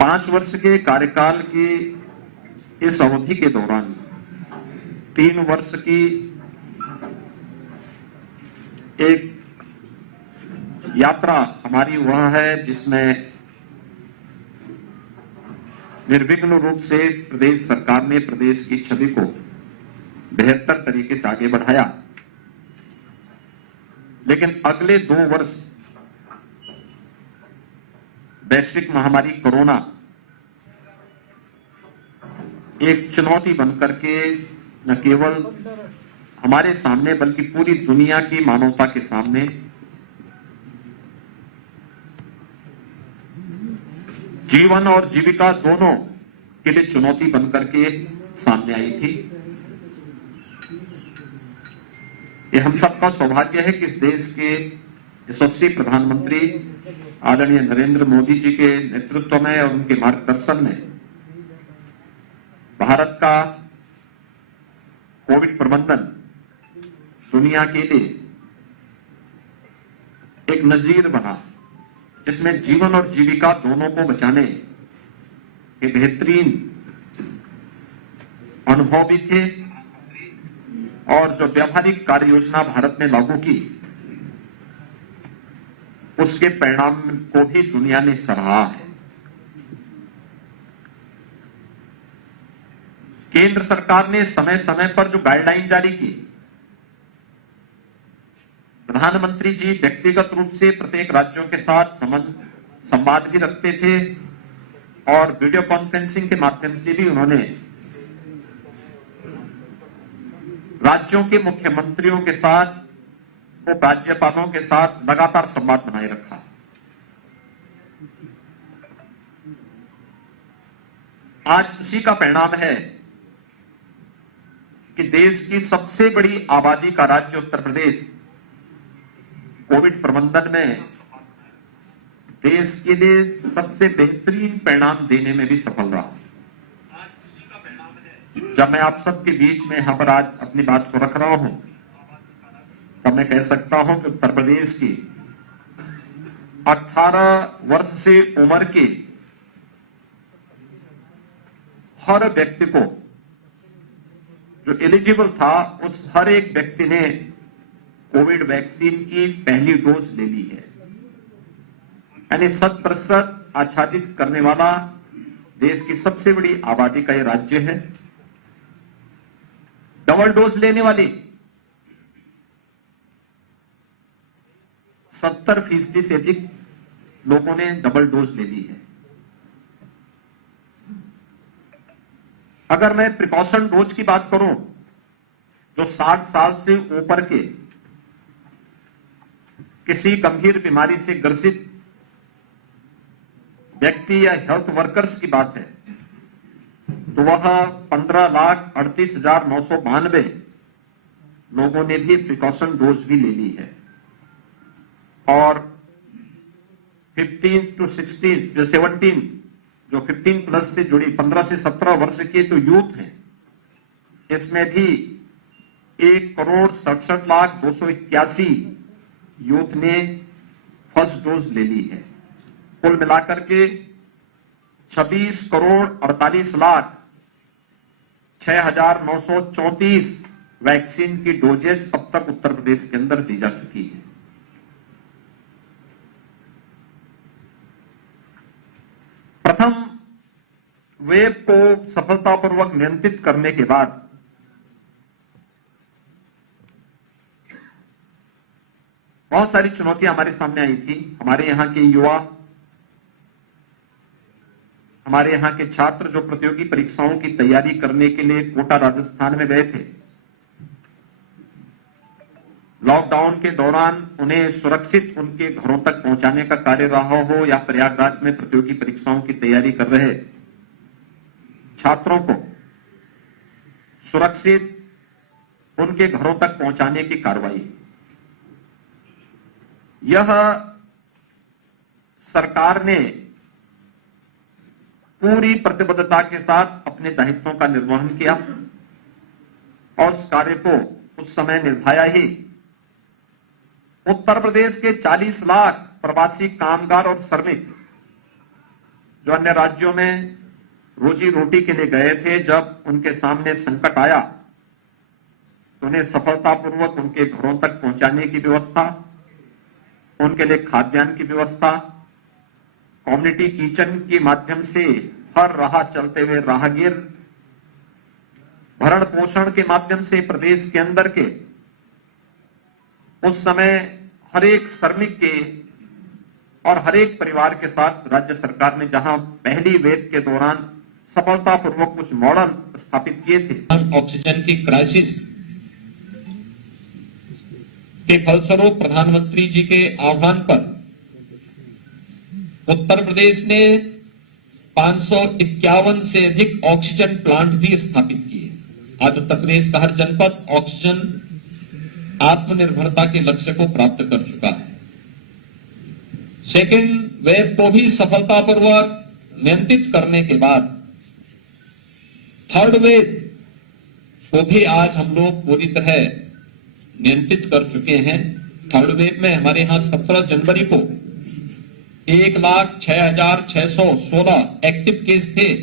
5 वर्ष के कार्यकाल की इस अवधि के दौरान 3 वर्ष की एक यात्रा हमारी वह है जिसमें निर्विघ्न रूप से प्रदेश सरकार ने प्रदेश की छवि को बेहतर तरीके से आगे बढ़ाया। लेकिन अगले 2 वर्ष वैश्विक महामारी कोरोना एक चुनौती बनकर के न केवल हमारे सामने बल्कि पूरी दुनिया की मानवता के सामने जीवन और जीविका दोनों के लिए चुनौती बनकर के सामने आई थी। ये हम सबका सौभाग्य है कि इस देश के यशस्वी प्रधानमंत्री आदरणीय नरेंद्र मोदी जी के नेतृत्व में और उनके मार्गदर्शन में भारत का कोविड प्रबंधन दुनिया के लिए एक नजीर बना, जिसमें जीवन और जीविका दोनों को बचाने के बेहतरीन अनुभव भी थे और जो व्यावहारिक कार्य योजना भारत ने लागू की उसके परिणाम को भी दुनिया ने सराहा है। केंद्र सरकार ने समय समय पर जो गाइडलाइन जारी की, प्रधानमंत्री जी व्यक्तिगत रूप से प्रत्येक राज्यों के साथ संवाद भी रखते थे और वीडियो कॉन्फ्रेंसिंग के माध्यम से भी उन्होंने राज्यों के मुख्यमंत्रियों के साथ, उपराज्यपालों के साथ लगातार संवाद बनाए रखा। आज इसी का परिणाम है कि देश की सबसे बड़ी आबादी का राज्य उत्तर प्रदेश कोविड प्रबंधन में देश के लिए सबसे बेहतरीन परिणाम देने में भी सफल रहा। जब मैं आप सबके बीच में यहां पर आज अपनी बात को रख रहा हूं तब मैं कह सकता हूं कि उत्तर प्रदेश की 18 वर्ष से उम्र के हर व्यक्ति को जो एलिजिबल था उस हर एक व्यक्ति ने कोविड वैक्सीन की पहली डोज ले ली है। यानी 100% आच्छादित करने वाला देश की सबसे बड़ी आबादी का यह राज्य है। डबल डोज लेने वाली 70% से अधिक लोगों ने डबल डोज ले ली है। अगर मैं प्रिकॉशन डोज की बात करूं, जो 60 साल से ऊपर के किसी गंभीर बीमारी से ग्रसित व्यक्ति या हेल्थ वर्कर्स की बात है, तो वह 15,38,992 लोगों ने भी प्रिकॉशन डोज भी ले ली है। और 15 to 16 जो 17 जो 15 प्लस से जुड़ी 15 से 17 वर्ष के जो यूथ हैं, इसमें भी 1,67,281 यूथ ने फर्स्ट डोज ले ली है। कुल मिलाकर के 26,48,06,934 वैक्सीन की डोजेज अब तक उत्तर प्रदेश के अंदर दी जा चुकी है। प्रथम वेव को सफलतापूर्वक नियंत्रित करने के बाद बहुत सारी चुनौतियां हमारे सामने आई थी। हमारे यहां के युवा, हमारे यहां के छात्र जो प्रतियोगी परीक्षाओं की तैयारी करने के लिए कोटा राजस्थान में गए थे, लॉकडाउन के दौरान उन्हें सुरक्षित उनके घरों तक पहुंचाने का कार्य रहा हो या प्रयागराज में प्रतियोगी परीक्षाओं की तैयारी कर रहे छात्रों को सुरक्षित उनके घरों तक पहुंचाने की कार्रवाई, यह सरकार ने पूरी प्रतिबद्धता के साथ अपने दायित्वों का निर्वहन किया और उस कार्य को उस समय निभाया ही। उत्तर प्रदेश के 40 लाख प्रवासी कामगार और श्रमिक जो अन्य राज्यों में रोजी रोटी के लिए गए थे, जब उनके सामने संकट आया तो उन्हें सफलतापूर्वक उनके घरों तक पहुंचाने की व्यवस्था, उनके लिए खाद्यान्न की व्यवस्था, कम्युनिटी किचन के माध्यम से हर राह चलते हुए राहगीर, भरण पोषण के माध्यम से प्रदेश के अंदर के उस समय हर एक श्रमिक के और हर एक परिवार के साथ राज्य सरकार ने जहां पहली वेव के दौरान सफलतापूर्वक कुछ मॉडल स्थापित किए थे। ऑक्सीजन की क्राइसिस के फलस्वरूप प्रधानमंत्री जी के आह्वान पर उत्तर प्रदेश ने 551 से अधिक ऑक्सीजन प्लांट भी स्थापित किए। आज उत्तर प्रदेश का हर जनपद ऑक्सीजन आत्मनिर्भरता के लक्ष्य को प्राप्त कर चुका है। सेकेंड वेव को भी सफलतापूर्वक नियंत्रित करने के बाद थर्ड वेव को भी आज हम लोग पूरी तरह नियंत्रित कर चुके हैं। थर्ड वेव में हमारे यहां 17 जनवरी को 1,06,616 एक्टिव केस थे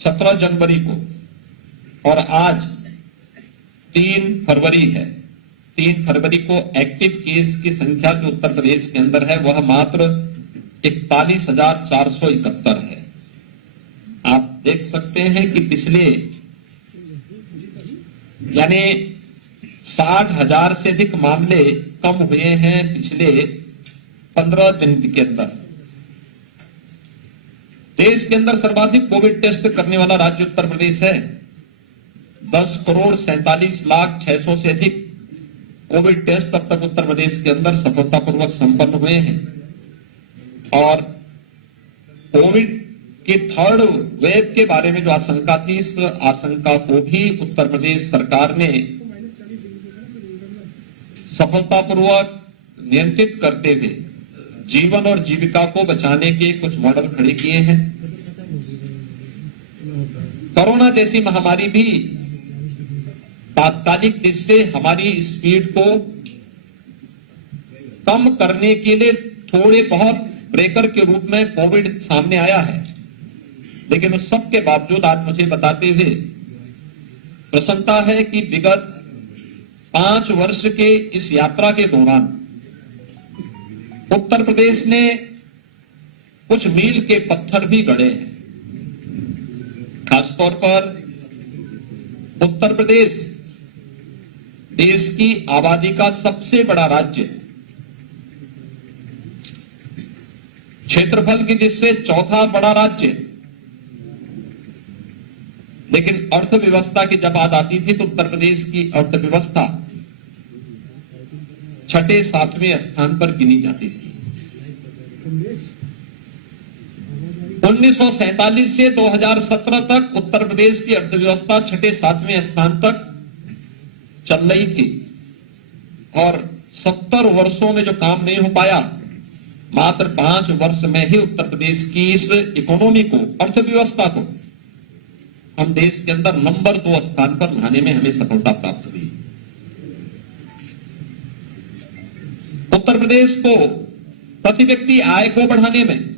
17 जनवरी को, और आज 3 फरवरी है। 3 फरवरी को एक्टिव केस की संख्या जो उत्तर प्रदेश के अंदर है वह मात्र 41,471 है। आप देख सकते हैं कि पिछले यानी 60,000 से अधिक मामले कम हुए हैं पिछले 15 दिन के अंदर। देश के अंदर सर्वाधिक कोविड टेस्ट करने वाला राज्य उत्तर प्रदेश है। 10,47,00,600 से अधिक कोविड टेस्ट अब तक उत्तर प्रदेश के अंदर सफलतापूर्वक संपन्न हुए हैं, और कोविड की थर्ड वेव के बारे में जो आशंका थी, इस आशंका को भी उत्तर प्रदेश सरकार ने सफलतापूर्वक नियंत्रित करते हुए जीवन और जीविका को बचाने के कुछ मॉडल खड़े किए हैं। कोरोना जैसी महामारी भी तात्कालिक दृष्टि से हमारी स्पीड को कम करने के लिए थोड़े बहुत ब्रेकर के रूप में कोविड सामने आया है, लेकिन उस सब के बावजूद आज मुझे बताते हुए प्रसन्नता है कि विगत 5 वर्ष के इस यात्रा के दौरान उत्तर प्रदेश ने कुछ मील के पत्थर भी गढ़े हैं। खासतौर पर उत्तर प्रदेश देश की आबादी का सबसे बड़ा राज्य, क्षेत्रफल की दृष्टि से चौथा बड़ा राज्य, लेकिन अर्थव्यवस्था की जब बात आती थी तो उत्तर प्रदेश की अर्थव्यवस्था 6-7वें स्थान पर गिनी जाती थी। 1947 से 2017 तक उत्तर प्रदेश की अर्थव्यवस्था 6-7वें स्थान तक चल रही थी, और 70 वर्षों में जो काम नहीं हो पाया, मात्र 5 वर्ष में ही उत्तर प्रदेश की इस इकोनॉमी को, अर्थव्यवस्था को हम देश के अंदर नंबर 2 स्थान पर लाने में हमें सफलता प्राप्त हुई। उत्तर प्रदेश को प्रति व्यक्ति आय को बढ़ाने में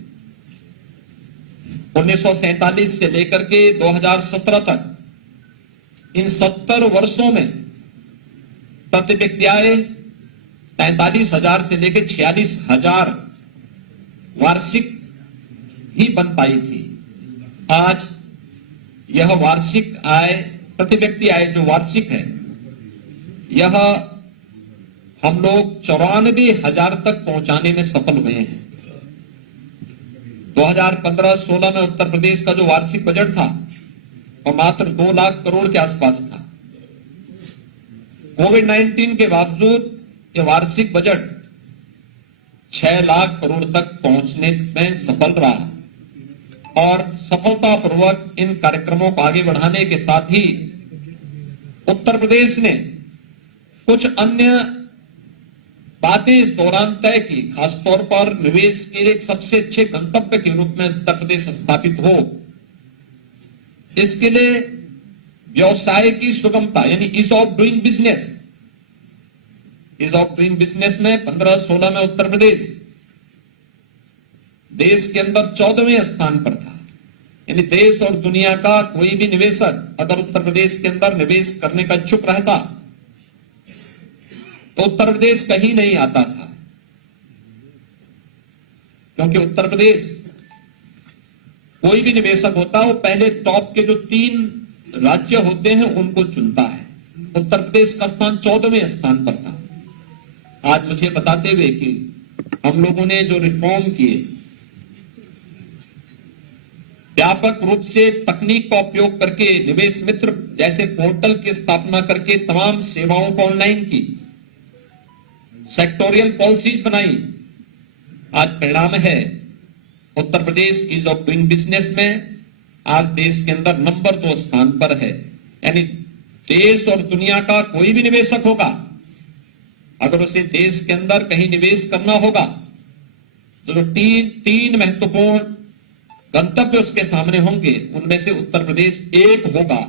1947 से लेकर के 2017 तक इन 70 वर्षों में प्रति व्यक्ति आय 43,000 से लेकर 46,000 वार्षिक ही बन पाई थी। आज यह वार्षिक आय, प्रति व्यक्ति आय जो वार्षिक है, यह हम लोग 94,000 तक पहुंचाने में सफल हुए हैं। 2015-16 में उत्तर प्रदेश का जो वार्षिक बजट था वह मात्र 2 लाख करोड़ के आसपास था। कोविड-19 के बावजूद यह वार्षिक बजट 6 लाख करोड़ तक पहुंचने में सफल रहा, और सफलतापूर्वक इन कार्यक्रमों को आगे बढ़ाने के साथ ही उत्तर प्रदेश ने कुछ अन्य बातें इस दौरान तय की। खासतौर पर निवेश के एक सबसे अच्छे गंतव्य के रूप में उत्तर प्रदेश स्थापित हो, इसके लिए व्यवसाय की सुगमता यानी ease of doing business, ease of doing business में 15-16 में उत्तर प्रदेश देश के अंदर 14वें स्थान पर था। यानी देश और दुनिया का कोई भी निवेशक अगर उत्तर प्रदेश के अंदर निवेश करने का इच्छुक रहता तो उत्तर प्रदेश कहीं नहीं आता था, क्योंकि उत्तर प्रदेश कोई भी निवेशक होता वो पहले टॉप के जो 3 राज्य होते हैं उनको चुनता है। उत्तर प्रदेश का स्थान 14वें स्थान पर था। आज मुझे बताते हुए कि हम लोगों ने जो रिफॉर्म किए, व्यापक रूप से तकनीक का उपयोग करके निवेश मित्र जैसे पोर्टल की स्थापना करके तमाम सेवाओं को ऑनलाइन की, सेक्टोरियल पॉलिसीज बनाई, आज परिणाम है Uttar Pradesh ease of doing business में आज देश के अंदर नंबर 2 स्थान पर है। यानी देश और दुनिया का कोई भी निवेशक होगा, अगर उसे देश के अंदर कहीं निवेश करना होगा तो जो तीन महत्वपूर्ण गंतव्य उसके सामने होंगे, उनमें से उत्तर प्रदेश एक होगा।